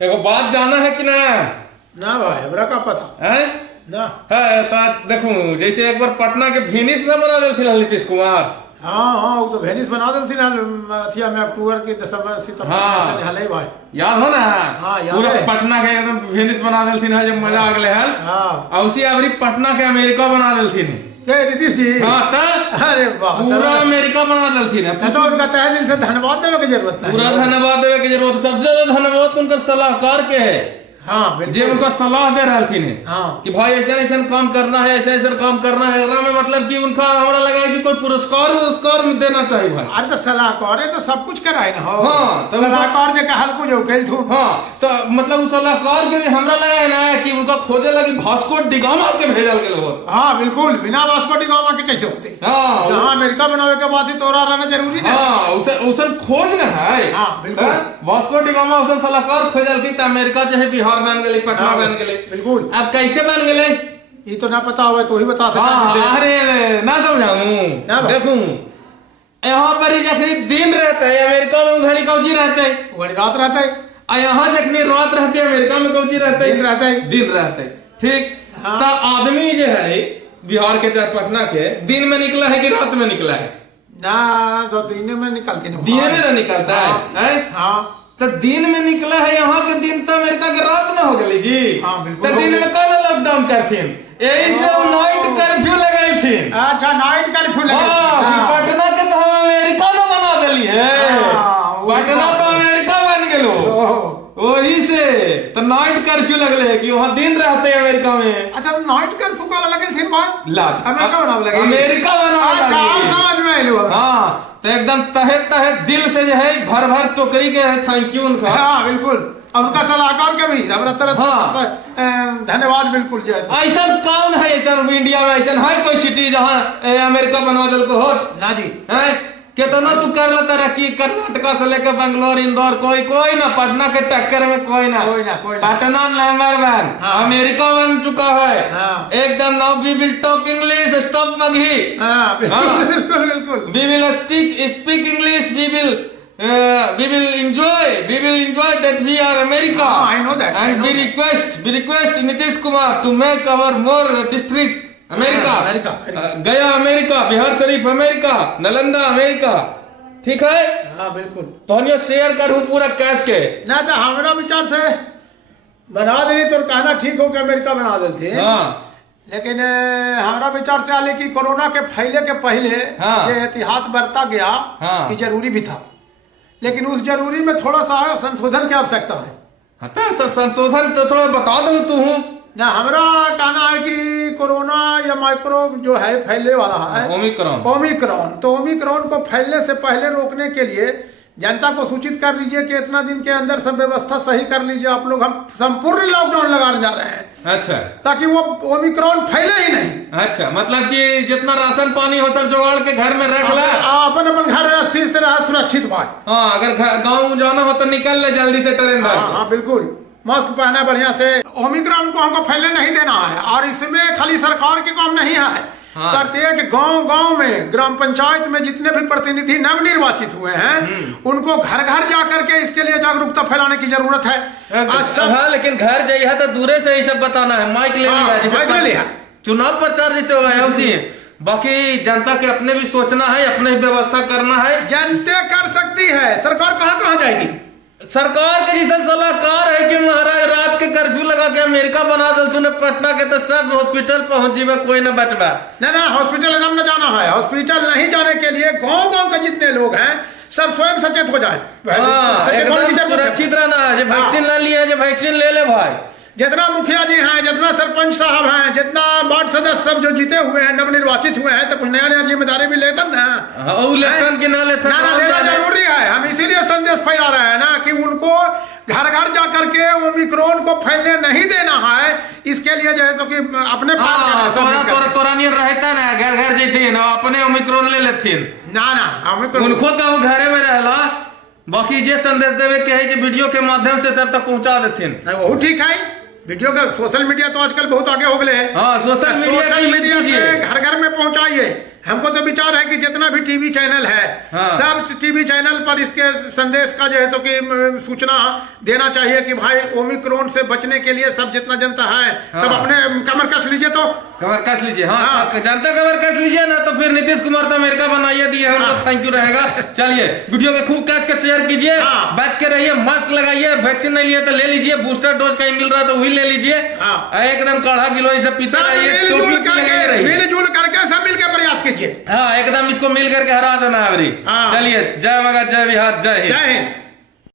एगो बात जाना है कि ना? ना भाई हमरा का पता है ना। है तो देखू, जैसे एक बार पटना के फिनिश ना बना दिल नीतीश कुमार। हाँ हाँ वो तो वेनिस बना दिल थी ना अथिया में अक्टूबर के दिसंबर सितंबर हाँ। में हाल ही भाई याद हो ना? हाँ, याद पूरा है। पटना के एकदम फिनिश बना दिल थी ना, जब मजा आ गए हल। हाँ और उसी अबरी पटना के अमेरिका बना दिल थी। क्या नीतीश जी? हाँ तो अरे वाह पूरा अमेरिका बना दिल थी ना। तो उनका तहे दिल से धन्यवाद देने की जरूरत है। पूरा धन्यवाद देवे की जरूरत। सबसे ज्यादा धन्यवाद उनका सलाहकार के है, हाँ जे बिल्कुल। उनका सलाह दे रहा थी हाँ कि भाई ऐसा ऐसा काम करना है, ऐसा ऐसा काम करना है। एकरा में मतलब कि उनका हमरा लगा कि कोई पुरस्कार में देना चाहिए भाई। अरे तो सलाहकार है तो सब कुछ कराए ना हो। हाँ, तो सलाहकार जे कहल को जो कल थू। हाँ तो मतलब उस सलाहकार के भी हमरा लगा है ना कि उनका खोजे लगी भास्को डिगामा के भेजल गेल हो। हाँ बिल्कुल, बिना वास्को डिगामा के कैसे होते? हाँ जहाँ अमेरिका बनावे के बाद ही तोरा रहना जरूरी है। हाँ उसे खोज ना है। हाँ, बिल्कुल। वास्को डिगामा उसे सलाहकार खोजल की अमेरिका चाहे बिहार बन गए, पटना बन गए। बिल्कुल। अब कैसे बन गए ये तो ना पता हुआ तो ही बता सकता। हाँ, अरे ना समझाऊं। ना भाई। देखूं यहाँ पर ही जखनी दिन रहता है अमेरिका में उधड़ी कौची रहते है, वही रात रहता है। और यहाँ जखनी रात रहती है अमेरिका में कौची रहते है, दिन रहता है। दिन रहते है। ठीक। हाँ। तो आदमी जो है बिहार के चाहे पटना के दिन में निकला है कि रात में निकला है? ना तो दिन में निकलती ना। दिन में ना निकलता है, हैं? हाँ तो दिन में निकला है यहाँ के दिन तो अमेरिका के रात ना हो गई जी। हाँ, बिल्कुल तो हो दिन गई। में कल लॉकडाउन करथिन, यही से नाइट कर्फ्यू लगाई थी। अच्छा नाइट कर्फ्यू लगे। हाँ, पटना के तो हम अमेरिका में बना दिली है। हाँ, वही पटना बात तो है। अमेरिका बन गेलो। ओहो। वही से तो नाइट कर्फ्यू लगले है कि वहाँ दिन रहते हैं अमेरिका में। अच्छा नाइट कर्फ्यू का लगे थे बात। लाग अमेरिका बनावे लगे। अमेरिका बनावे अच्छा लगे। अब समझ में आइलो। हाँ तो एकदम तहे तहे दिल से जो है भर भर टोकरी के है थैंक यू उनका। हाँ बिल्कुल। और उनका सलाहकार के भी हमारा तरफ हाँ। से धन्यवाद बिल्कुल जो है। ऐसा कौन है ऐसा इंडिया में ऐसा है कोई सिटी जहाँ अमेरिका बना दिल को होट ना जी। है? कितना तू कर ला तरक्की कर्नाटका से लेकर बंगलोर इंदौर, कोई ना पटना के टक्कर में कोई ना। कोई ना। Patna number one. हाँ। अमेरिका बन चुका है। हाँ। एकदम now we will talk English stop Magahi. हाँ बिल्कुल हाँ। बिल्कुल बिल्कुल। We will speak English, we will enjoy that we are America. हाँ, I know that, I And know we that. request Nitish Kumar to make our more district America. हाँ, America. गया America, Bihar Sharif America, Nalanda America. ठीक है? हाँ बिल्कुल। तो हम ये शेयर करूँ पूरा कैश के। ना तो हमारा विचार से बना देनी तो कहना ठीक हो कि अमेरिका बना देते। हाँ लेकिन हमारा विचार से आले कि कोरोना के फैले के पहले हाँ। ये एहतियात बरता गया हाँ। कि जरूरी भी था, लेकिन उस जरूरी में थोड़ा सा संशोधन की आवश्यकता है। हाँ, तो संशोधन तो थोड़ा बता दूँ तू हूँ। ना हमारा कहना है कि कोरोना या माइक्रोब जो है फैलने वाला है ओमिक्रॉन, तो ओमिक्रॉन को फैलने से पहले रोकने के लिए जनता को सूचित कर दीजिए कि इतना दिन के अंदर सब व्यवस्था सही कर लीजिए आप लोग। हम संपूर्ण लॉकडाउन लगाने जा रहे हैं। अच्छा। ताकि वो ओमिक्रॉन फैले ही नहीं। अच्छा मतलब कि जितना राशन पानी हो सब जुगाड़ के घर में रख ला। अपन अपन घर में स्थिर से रहा, सुरक्षित भाई। हाँ अगर गाँव जाना हो तो निकल ले जल्दी से ट्रेन धर के। हाँ बिल्कुल। मास्क पहना बढ़िया से। ओमिक्रॉन को हमको फैलने नहीं देना है। और इसमें खाली सरकार के काम नहीं है। हाँ। प्रत्येक गांव में ग्राम पंचायत में जितने भी प्रतिनिधि नव निर्वाचित हुए हैं उनको घर घर जाकर के इसके लिए जागरूकता फैलाने की जरूरत है। हाँ लेकिन घर जाइए तो दूरे से ही सब बताना है, माइक ले लिया माइक ले लिया। चुनाव प्रचार जैसे होगा है उसी। बाकी जनता के अपने भी सोचना है, अपने ही व्यवस्था करना है। जनता कर सकती है, सरकार कहाँ कहाँ जाएगी? सरकार के जैसा सलाहकार है कि महाराज रात के कर्फ्यू लगा के अमेरिका बना दल तूने पटना के तो सब हॉस्पिटल पहुंची में कोई न बचबा। ना हॉस्पिटल एकदम न जाना है। हॉस्पिटल नहीं जाने के लिए गांव के जितने लोग हैं सब स्वयं सचेत हो जाए। सुरक्षित रहना है। जो वैक्सीन ना लिए जो वैक्सीन ले ले भाई। जितना मुखिया जी हैं, जितना सरपंच साहब हैं, जितना वार्ड सदस्य सब जो जीते हुए हैं, नवनिर्वाचित हुए हैं, तो कुछ नया जिम्मेदारी भी लेते ना। लेना जरूरी है। हम इसीलिए संदेश फैला रहे हैं ना कि उनको घर घर जा करके ओमिक्रॉन को फैलने नहीं देना है। इसके लिए जो है तो कि अपने तोरा नहीं रहता ना घर घर जेती ना अपने ओमिक्रॉन ले लेथिन ना उनको तो घरे में रहला। बाकी जे संदेश देवे के है वीडियो के माध्यम से सब तक पहुंचा देथिन वो ठीक है। वीडियो का सोशल मीडिया तो आजकल बहुत आगे हो गए हैं। हाँ सोशल मीडिया से घर घर में पहुंचाइए हमको तो विचार है कि जितना भी टीवी चैनल है, हाँ। सब टीवी चैनल पर इसके संदेश का जो है सो कि सूचना देना चाहिए कि भाई ओमिक्रॉन से बचने के लिए सब जितना जनता है, सब हाँ। अपने कमर कस लीजिए। तो कमर कस लीजिए, हाँ, हाँ। जनता कमर कस लीजिए ना, तो फिर नीतीश कुमार तो अमेरिका बनाइए दिए हैं, उनको थैंक यू रहेगा। चलिए वीडियो को खूब कस के शेयर कीजिए, हाँ। बच के रहिए, मास्क लगाइए, वैक्सीन नहीं लिए तो ले लीजिए, बूस्टर डोज कहीं मिल रहा है तो वही ले लीजिए, हाँ। एकदम काढ़ा गिलोय से पीते रहिए, मिलजुल करके सब मिलकर प्रयास कीजिए। हाँ, एकदम इसको मिल करके हरा देना है। हाँ। चलिए, जय मगध, जय बिहार, जय हिंद। जय हिंद।